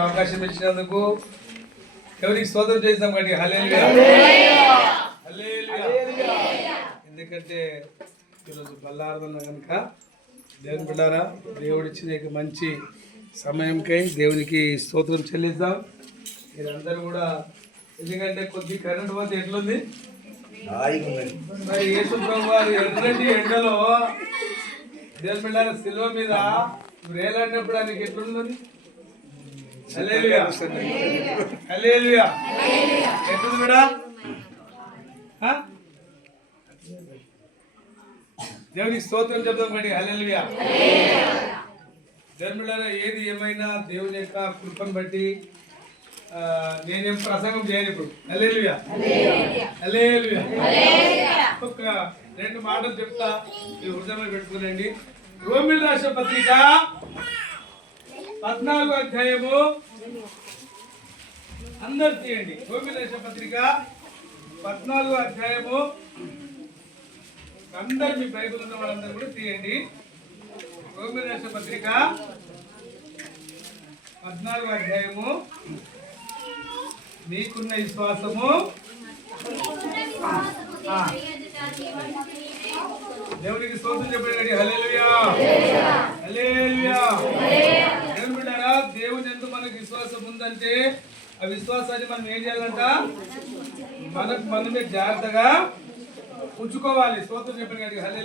అవకాశం ఇచ్చినందుకు ఎవరికి స్తోత్రం చేద్దాం కండి. హల్లెలూయా, హల్లెలూయా. ఎందుకంటే ఈరోజు బల్లారదన్న కనుక దేవుని బిడ్డారా, దేవుడిచ్చిన మంచి సమయంకై దేవునికి స్తోత్రం చెల్లిద్దాం. మీరందరూ కూడా, ఎందుకంటే కొద్ది కరెంట్ పోతే ఎట్లుంది మరి యేసు ప్రభు వారు ఎర్రటి ఎండలో దేవుని బిడ్డారా సిలువ మీద వేలాడినప్పుడు ఆయనకి ఎట్లుంది? హల్లెలూయా, హల్లెలూయా. ఎట్లుంది బిడ్డ? దేవునికి స్తోత్రం చెప్తాం కండి. హల్లెలూయా. దేవుని బిడ్డలారా, ఏది ఏమైనా దేవుని యొక్క కృపను బట్టి నేనేం ప్రసంగం చేయను ఇప్పుడు. హల్లెలూయా, హల్లెలూయా. ఒక రెండు మాటలు చెప్తా, మీ హృదయంలో పెట్టుకునండి. రోమీయులకు రాసిన పత్రిక 14వ అధ్యాయము అందరు తీయండి. రోమీయులకు రాసిన పత్రిక 14వ అధ్యాయము అందరు, మీ బైబిల్ ఉన్న వాళ్ళందరూ కూడా తీయండి. రోమీయులకు రాసిన పత్రిక 14వ అధ్యాయము. నీకున్న విశ్వాసము దేవునికి స్తోత్రం చెప్పండి. హల్లెలూయా, హల్లెలూయా. దేవుని బిడ్డారా, దేవుని ఎందు మనకు విశ్వాసం ఉందంటే ఆ విశ్వాసాన్ని మనం ఏం చేయాలంట? మనకు మనమే జాగ్రత్తగా ఉంచుకోవాలి. స్తోత్రం చెప్పండి. హల్లెలూయా.